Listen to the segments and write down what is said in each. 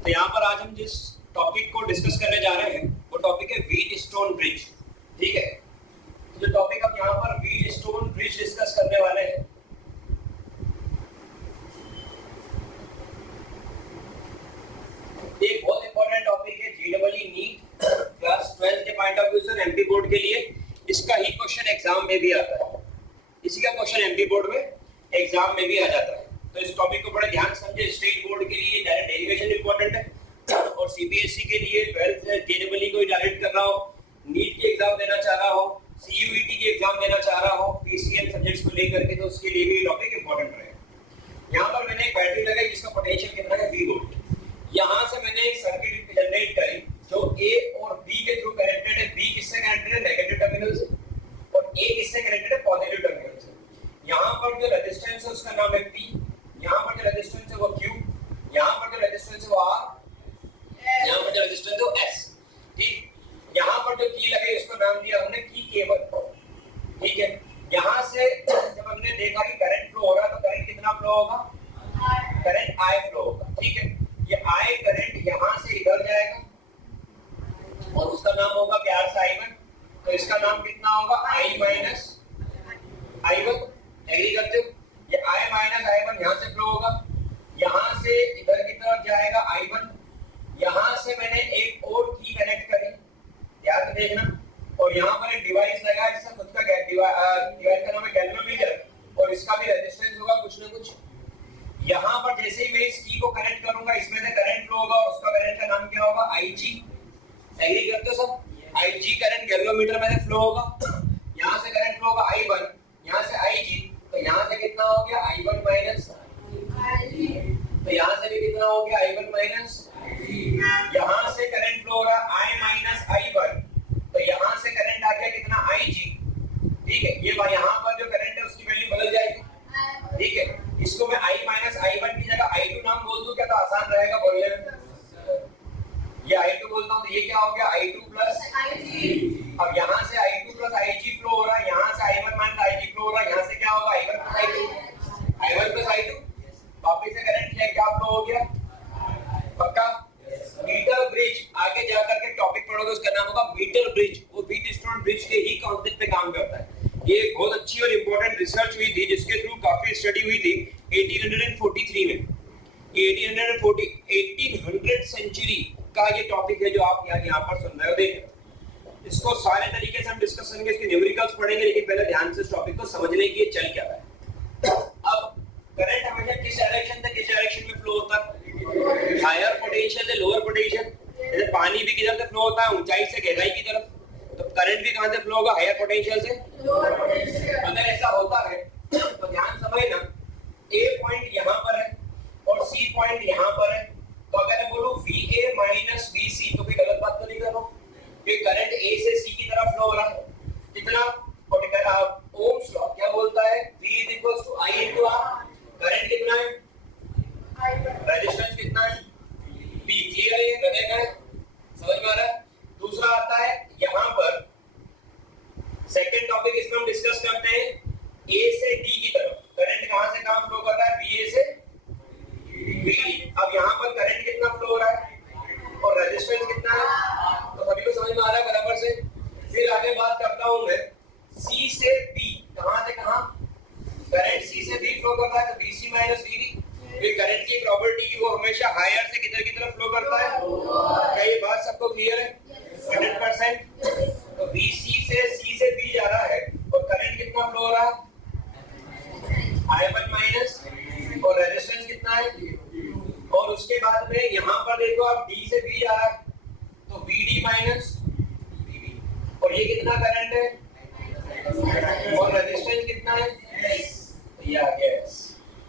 तो यहाँ पर आज हम जिस टॉपिक को डिस्कस करने जा रहे हैं वो टॉपिक है व्हीटस्टोन ब्रिज। ठीक है, तो जो टॉपिक हम यहाँ पर व्हीटस्टोन ब्रिज डिस्कस करने वाले हैं, एक बहुत इंपॉर्टेंट टॉपिक है जेईई नीट क्लास 12 के पॉइंट ऑफ व्यू से एमपी बोर्ड के लिए इसका ही क्वेश्चन एग्जाम में भी आता है, इसी का क्वेश्चन एमपी बोर्ड में एग्जाम में भी आ जाता है। तो इस टॉपिक को बड़े ध्यान से समझे। स्टेट बोर्ड के लिए डायरेक्ट डेरिवेशन इंपॉर्टेंट है और सीबीएसई के लिए 12th जेईई को डायरेक्ट कर रहा हो, नीट की एग्जाम देना चाह रहा हो, सीयूईटी की एग्जाम देना चाह रहा हो पीसीएम सब्जेक्ट्स को लेकर के, तो उसके लिए भी टॉपिक इंपॉर्टेंट रहेगा। यहाँ पर मैंने एक बैटरी लगाई जिसका पोटेंशियल कितना है 20 वोल्ट। यहाँ से मैंने एक सर्किट जनरेट करी जो ए और बी के थ्रू कनेक्टेड है। बी किससे कनेक्टेड है? नेगेटिव टर्मिनल से, और ए किससे कनेक्टेड है? पॉजिटिव टर्मिनल से। यहाँ पर जो रेजिस्टेंस है उसका नाम है P, यहाँ पर जो रेजिस्टेंस है वो Q, यहाँ पर जो रेजिस्टेंस है वो R, यहाँ पर जो रेजिस्टेंस है वो S। ठीक, यहाँ पर जो की लगे उसको नाम दिया हमने की K1। ठीक है, यहाँ से जब हमने देखा कि करंट फ्लो हो रहा है तो करंट कितना फ्लो होगा? करंट I फ्लो होगा। ठीक है, ये I करंट यहाँ से इधर जाएगा और उसका नाम होगा प्यार से I1। तो इसका नाम कितना होगा? I minus I1। एग्री करते हो? ये I माइनस I1 यहाँ से फ्लो होगा, यहाँ से इधर की तरफ जाएगा I1। यहाँ से मैंने एक और की कनेक्ट करी, ध्यान से देखना, और यहाँ पर एक डिवाइस लगा है जिसका खुद का डिवाइस का नाम है गैल्वेनोमीटर और इसका भी रेजिस्टेंस होगा कुछ ना कुछ। यहाँ पर जैसे ही मैं इस की को कनेक्ट करूंगा इसमें से करंट फ्लो होगा और उसका करंट का नाम क्या होगा? IG। एग्री करते हो सब? IG करंट गैल्वेनोमीटर में से फ्लो होगा, यहाँ से करंट फ्लो होगा I1, यहाँ से IG, तो यहाँ से कितना हो गया? I1 माइनस, तो यहाँ से भी कितना हो गया? I1 minus. यहाँ से करंट फ्लो हो रहा है I माइनस I1, तो यहाँ से करंट आ गया कितना? IG। ठीक है, ये यहाँ पर जो करंट है उसकी वैल्यू बदल जाएगी। ठीक है, इसको मैं I माइनस I1 की जगह I2 नाम बोल दूं क्या? तो आसान रहेगा बोलने में। ये I2 बोलता हूँ तो ये क्या हो गया? I2 plus IG। अब यहाँ से I2 प्लस IG फ्लो हो रहा है, यहाँ से I1 माइनस IG फ्लो हो रहा है, यहाँ से क्या होगा? I1 plus I2, I1 plus I2। वापस से करंट किया, क्या फ्लो हो गया? पक्का? मीटर ब्रिज, आगे जाकर के टॉपिक पढ़ोगे उसका नाम होगा मीटर ब्रिज। वो व्हीटस्टोन ब्रिज के ही कॉन्सेप्ट पे काम करता है। ये बहुत अच्छी और इंपॉर्टेंट रिसर्च हुई थी जिसके थ्रू काफी स्टडी हुई थी 1843 में। 1800 सेंचुरी का ये टॉपिक है जो आप यहाँ पर सुन रहे हो। देखिए इसको सारे तरीके से हम डिस्कस करेंगे, इसके न्यूमेरिकल्स पढ़ेंगे, लेकिन पहले ध्यान से इस टॉपिक को समझने की ये चल क्या रहा है। अब करंट हमेशा किस डायरेक्शन से किस डायरेक्शन में फ्लो होता है? हायर पोटेंशियल से लोअर पोटेंशियल। जैसे पानी भी किधर से फ्लो होता है? ऊंचाई से गहराई की तरफ। तो करंट भी कहां से फ्लो होगा? हायर पोटेंशियल से लोअर पोटेंशियल। अगर ऐसा होता है तो ध्यान समझना, ए पॉइंट यहां पर है और सी पॉइंट यहां पर है, तो अगर मैं बोलूं VA माइनस VC तो कोई गलत बात तो नहीं कर रहा हूं? कि करंट A से C की तरफ फ्लो हो रहा है, कितना? ओम्स लॉ क्या बोलता है? V I R। करंट कितना है? रेजिस्टेंस कितना है? P। क्लियर है? बनेगा, समझ में आ रहा है? दूसरा आता है यहाँ पर सेकंड टॉपिक, इसमें हम डिस्कस करते हैं A से D की तरफ करंट कहां से कहां फ्लो कर रहा है? BA से BD। अब यहाँ पर करंट कितना फ्लो हो रहा है और रेजिस्टेंस कितना है? तो सभी को समझ में आ रहा है बराबर से? फिर आगे बात करता हूं मैं C से B, कहां से कहां? करंट C से B फ्लो कर रहा है तो BC माइनस BD। फिर करंट की प्रॉपर्टी की वो हमेशा हायर से किधर की तरफ फ्लो करता है? क्या ये बात सबको क्लियर है? 100%। तो BC से C से B जा रहा है और करंट कितना फ्लो हो रहा है? I1 माइनस, और रेजिस्टेंस कितना है? और उसके बाद में यहाँ पर देखो आप D से B जा रहा है तो BD माइनस BB, और ये कितना करंट है? और रेजिस्टेंस कितना है? ये आ गया।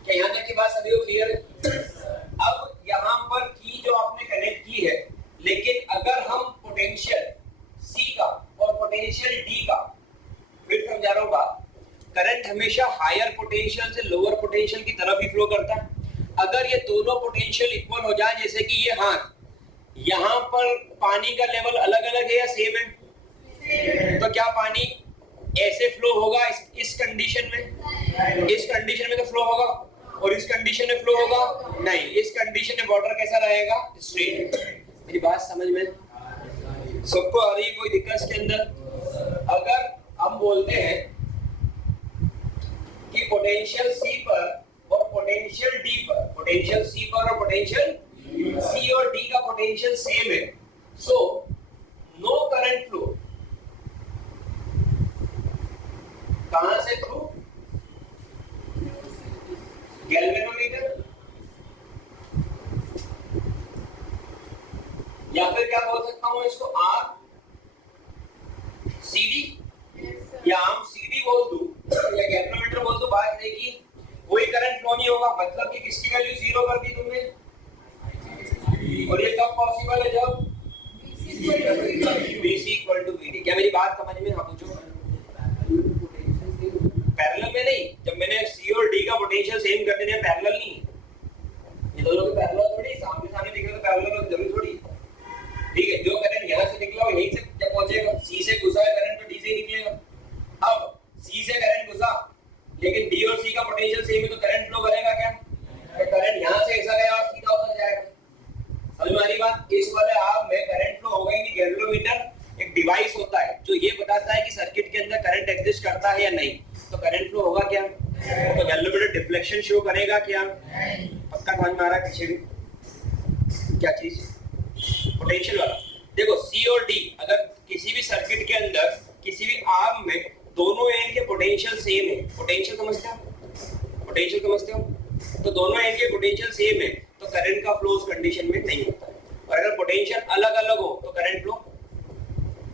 क्या यहाँ तक की बात सभी को क्लियर है? अब यहाँ पर की जो आपने कनेक्ट की है, लेकिन अगर हम पोटेंशियल C का और पोटेंशियल D का, फिर समझा रहा हूँ बात, करंट हमेशा हायर पोटेंशियल से लोअर पोटेंशियल की तरफ ही फ्लो करता है। अगर ये दोनों पोटेंशियल इक्वल हो जाए, जैसे कि ये हाथ, यहाँ पर पानी का लेवल अलग अलग है या सेम है? तो क्या पानी ऐसे फ्लो होगा इस कंडीशन में? इस कंडीशन में तो फ्लो होगा और इस कंडीशन में फ्लो होगा नहीं, इस कंडीशन में वाटर कैसा रहेगा, स्ट्रेट। मेरी बात समझ में सबको आ रही है, कोई दिक्कत इसके अंदर? अगर हम बोलते हैं कि पोटेंशियल सी पर और पोटेंशियल डी पर, पोटेंशियल सी पर और पोटेंशियल सी और डी का पोटेंशियल सेम है, सो नो करंट फ्लो, कहां से थ्रू, गैल्वेनोमीटर, या फिर क्या बोल सकता हूं इसको, आर सीडी, या हम सीडी बोल दूं या गैल्वेनोमीटर बोल दूं, बात देखिए कोई करंट फ्लो नहीं होगा, मतलब कि किसकी वैल्यू जीरो कर दी तुमने, और ये कब पॉसिबल है, जब BC इक्वल टू BD। क्या मेरी बात समझ में? हाँ पूछो। पैरेलल में नहीं, जब मैंने C और D का पोटेंशियल सेम कर दिया, पैरेलल नहीं है, ये दोनों के पैरेलल थोड़ी, सामने सामने दिख रहा तो पैरेलल हो, जरूरी थोड़ी। ठीक है, जो करंट यहां से निकला हो यहीं से जब पहुंचेगा, C से घुसा है करंट तो D से ही निकलेगा। अब C से करंट घुसा, लेकिन D और C का पोटेंशियल सेम है, तो करंट फ्लो करेगा क्या? तो करंट यहां से ऐसा गया और सीधा उधर जाएगा। समझ में आ रही बात? इस वाले आप में करंट फ्लो होगा ही नहीं। गैल्वेनोमीटर एक डिवाइस होता है जो ये बताता है कि सर्किट के अंदर करंट एग्जिस्ट करता है या नहीं, तो करंट फ्लो होगा क्या? तो गैल्वेनोमीटर डिफ्लेक्शन शो करेगा क्या? पक्का समझ में आ रहा है? पीछे भी क्या चीज, पोटेंशियल वाला। देखो C और D, अगर किसी भी सर्किट के अंदर किसी भी आर्म में दोनों एंड के पोटेंशियल सेम है, पोटेंशियल समझते हो, पोटेंशियल समझते हो, तो दोनों एंड के पोटेंशियल सेम है, तो करंट का फ्लो उस कंडीशन में नहीं होता है। और अगर पोटेंशियल अलग अलग हो तो करंट फ्लो,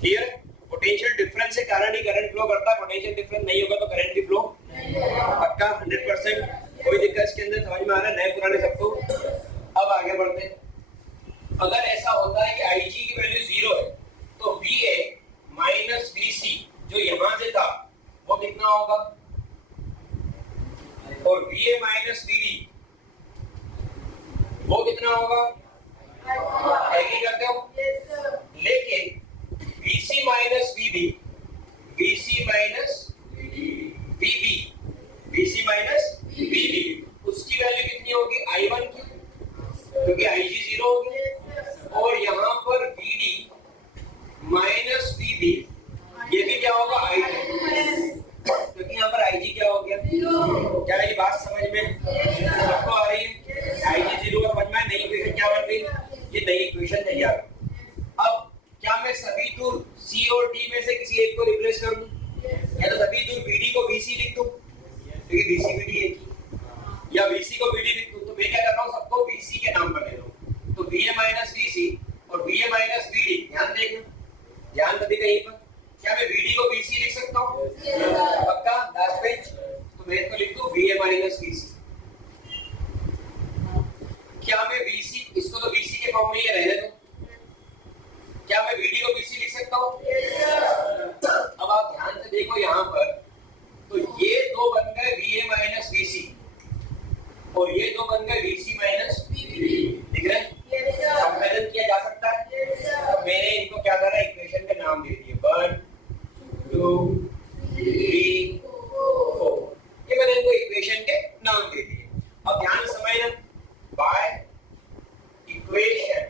क्लियर है? पोटेंशियल डिफरेंस के कारण ही करंट फ्लो करता है, पोटेंशियल डिफरेंस नहीं होगा तो करंट भी फ्लो पक्का 100%। कोई दिक्कत इसके अंदर? समझ में आ रहा है नए पुराने सबको? अब आगे बढ़ते हैं। अगर ऐसा होता है कि Ig की वैल्यू 0 है, तो VA माइनस VC जो यहां से था वो कितना होगा, और VA माइनस VD वो कितना होगा, एग्री करते हो? लेकिन VC minus VB, VC minus VB, VC minus VB, उसकी वैल्यू कितनी होगी, I1 की, क्योंकि Ig 0 होगी, और यहाँ पर VD माइनस VB, ये भी क्या होगा, I2, क्योंकि यहाँ पर Ig क्या हो गया, क्या मेरी बात समझ में सबको आ रही है? Ig 0 का समझ में नहीं, इक्वेशन क्या बन गई, ये नई इक्वेशन तैयार। अब क्या मैं सभी दूर C और D में से किसी एक को रिप्लेस कर दूं, या तो सभी दूर BD को BC लिख दूं, क्योंकि BC BD एक ही, या VC को BD लिख दूं, तो मैं क्या कर रहा हूँ, सबको BC के नाम पर ले लो, तो VA माइनस VC और VA माइनस VD, ध्यान देखना, ध्यान कभी कहीं पर, क्या मैं VD को VC लिख सकता हूँ? पक्का लास्ट पेज, तो मैं इसको लिख दूं VA माइनस VC। क्या मैं VC, इसको तो VC के फॉर्म में ही रहने दो, क्या मैं VD को VC लिख सकता हूँ? अब आप ध्यान से देखो यहाँ पर, तो ये दो बन गए VA माइनस VC और ये दो बन गए VC माइनस VD, दिख रहे हैं? कंपैरिजन किया जा सकता है। तो मैंने इनको क्या करा, इक्वेशन के नाम दे दिए 1 2 3 4, ये मैंने इनको इक्वेशन के नाम दे दिए। अब ध्यान से समझना, बाय इक्वेशन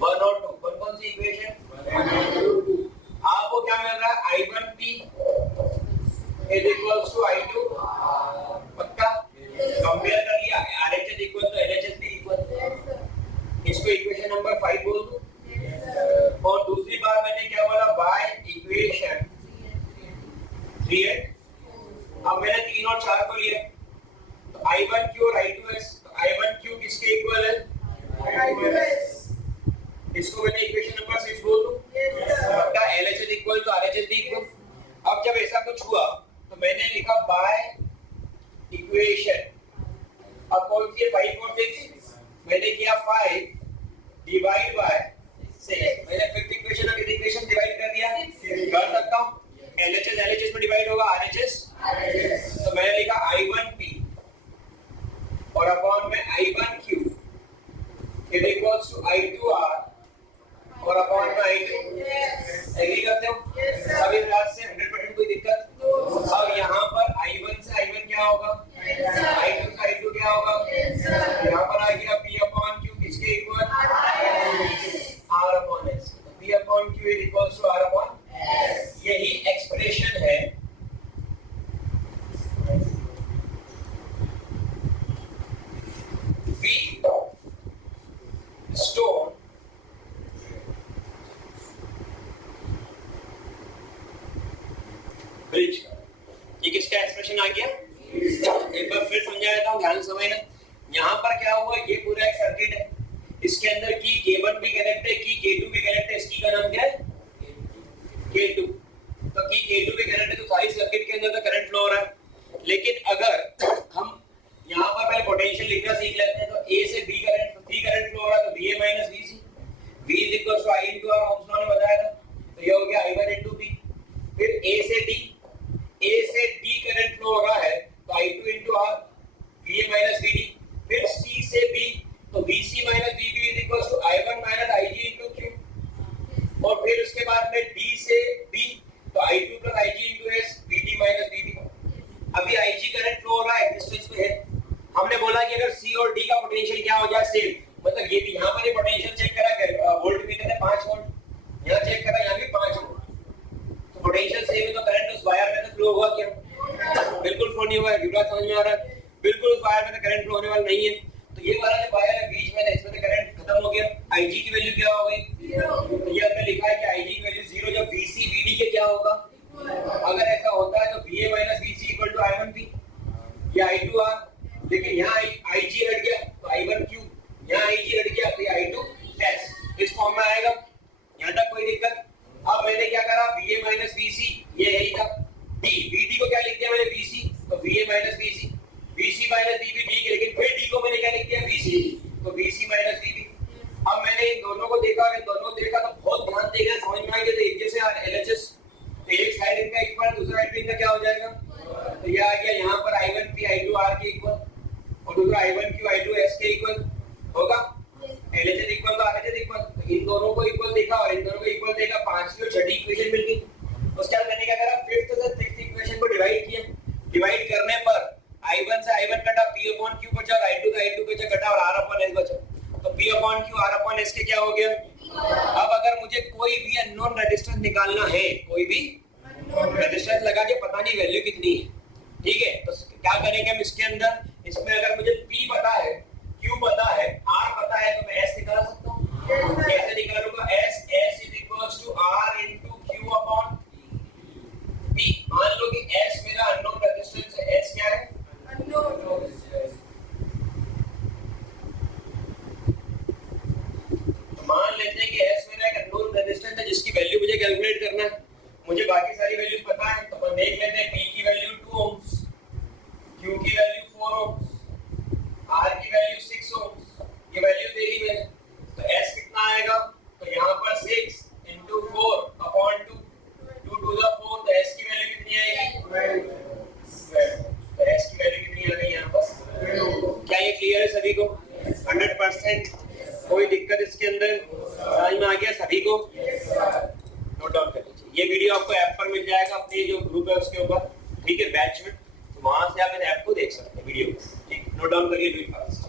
1 और 2, कौन सी इक्वेशन, आपको क्या मिल रहा है, I1P is equals to I2, पक्का कंपेयर कर लिया, RHS इक्वल तो LHS भी इक्वल, इसको इक्वेशन नंबर 5 बोल दूं। और दूसरी बार मैंने क्या बोला, बाय इक्वेशन 3 है। अब मैंने 3 और 4 को लिया, तो I1Q और I2S, तो I1Q किसके इक्वल है, I2S, इसको मैंने इक्वेशन नंबर 6 बोल दूं, पक्का LHS इक्वल तो RHS भी इक्वल। अब जब ऐसा कुछ हुआ तो मैंने लिखा बाय इक्वेशन, अब कौन सी है, 5 और 6, मैंने किया 5 डिवाइड बाय 6, मैंने फिफ्थ इक्वेशन और फिफ्थ इक्वेशन डिवाइड कर दिया, कर सकता हूं, LHS LHS में डिवाइड होगा, RHS, तो मैंने लिखा I1P और अपॉन में I1Q is equals to I2R और अपॉन में I2, एग्री करते हो? सभी क्लास से 100% कोई दिक्कत? अब यहाँ पर I1 से I1 क्या होगा, I2 का I2 क्या होगा? यहाँ पर आ गया P upon Q किसके equal? R upon S. P upon Q is equals to R upon S. यही एक्सप्रेशन है V stone ब्रिज का। ये किसका एक्सप्रेशन आ गया? एक बार फिर समझा देता हूँ, ध्यान से समझना। यहाँ पर क्या हुआ, ये पूरा एक सर्किट है, इसके अंदर की K1 भी कनेक्ट है, की K2 भी कनेक्ट है, इसकी का नाम क्या है? K2। तो की K2 भी कनेक्ट है, तो सारी सर्किट के अंदर तो करंट फ्लो हो रहा है। लेकिन अगर हम यहाँ पर पहले पोटेंशियल लिखना सीख लेते हैं, तो A से B करंट फ्लो हो रहा है, तो VA minus VC, V is equal to I into R, Ohm's law ने बताया था। तो ये हो गया I1 इनटू B। फिर A से D करंट फ्लो हो रहा है, तो I2 into R, VA minus VD। फिर C से B, तो VC minus VB is equal to I1 minus IG into Q। और फिर उसके बाद में D से B, तो I2 plus IG into S, VD minus VB। अभी IG करंट फ्लो हो रहा है, रेजिस्टेंस पे है। हमने बोला कि अगर C और D का पोटेंशियल क्या हो जाए सेम, मतलब ये भी यहाँ पर ये पोटेंशियल चेक करा, वोल्ट मीटर ने 5 वोल्ट, यहाँ चेक करा, यहाँ भी 5 वोल्ट, तो पोटेंशियल सेम है, तो करंट उस वायर में तो फ्लो होगा क्या? बिल्कुल फ्लो नहीं होगा। जुड़ा समझ में आ रहा है? बिल्कुल उस वायर में तो करंट फ्लो होने वाला नहीं है। तो ये वाला जो वायर है बीच में, इसमें तो करंट खत्म हो गया। IG की वैल्यू क्या हो गई? 0। तो ये हमने लिखा है कि IG की वैल्यू 0, जब VC VD के क्या होगा? अगर ऐसा होता है तो VA minus VC equal to I1P या I2R। लेकिन यहाँ IG हट गया तो I1Q, यहाँ IG हट गया तो I2S, इस फॉर्म में आएगा। यहाँ तक कोई दिक्कत? अब मैंने क्या करा, VA माइनस VC, ये यही था। VD को क्या लिख दिया मैंने? VC, तो VA minus VC, VC minus VB D, लेकिन फिर D को मैंने क्या लिख दिया? VC, तो VC माइनस VB। अब मैंने इन दोनों को देखा, तो बहुत ध्यान देना, समझ में आएगा। तो एक जैसे LHS, तो एक साइड इनका इक्वल, दूसरा साइड इनका क्या हो जाएगा? तो ये आ गया यहाँ पर I1P I2R के इक्वल, और दूसरा I1Q I2S के इक्वल होगा। LHS इक्वल तो RHS इक्वल, तो इन दोनों को इक्वल देखा और इन दोनों को इक्वल देखा, पांचवी और छठी इक्वेशन मिल गई। उसके बाद मैंने क्या करा, फिफ्थ से सिक्स्थ इक्वेशन को डिवाइड किया। डिवाइड करने पर I1 से I1 कटा, P upon Q बचा, और I2 का I2 बचा कटा, और R upon S बचा। तो P upon Q R upon S के क्या हो गया? अब अगर मुझे कोई भी अननोन रेजिस्टेंस निकालना है, कोई भी रेजिस्टेंस लगा के पता नहीं वैल्यू कितनी है, ठीक है, तो क्या करेंगे हम इसके अंदर? इसमें अगर मुझे P पता है, Q पता है, R पता है, तो मैं S निकाल सकता हूँ। कैसे निकालूंगा? S is equals to R into Q upon P। मान लो कि S मेरा अननोन रेजिस्टेंस है। S क्या है? अननोन। तो मान लेते हैं कि S मेरा एक अननोन रेजिस्टेंस है, जिसकी वैल्यू मुझे कैलकुलेट करना है। मुझे बाकी सारी वैल्यूज पता है, तो अपन देख लेते हैं। P की वैल्यू 2 ओम्स, Q की वैल्यू 4 ओम्स, R की वैल्यू 6 ओम्स, ये वैल्यू दे दी मैंने। तो S कितना आएगा? तो यहाँ पर 6 into 4 upon 2, 2 to the 4, तो S की वैल्यू कितनी आएगी? 12। तो S की वैल्यू कितनी आ गई यहाँ पर? क्या ये क्लियर है सभी को? 100%? कोई दिक्कत इसके अंदर? समझ में आ गया सभी को? नोट डाउन कर लीजिए। ये वीडियो आपको ऐप पर मिल जाएगा, अपने जो ग्रुप है उसके ऊपर, ठीक है, बैच में, तो वहां से आप इस ऐप को देख सकते हैं वीडियो, ठीक। नोट डाउन करिए, डू इट फास्ट।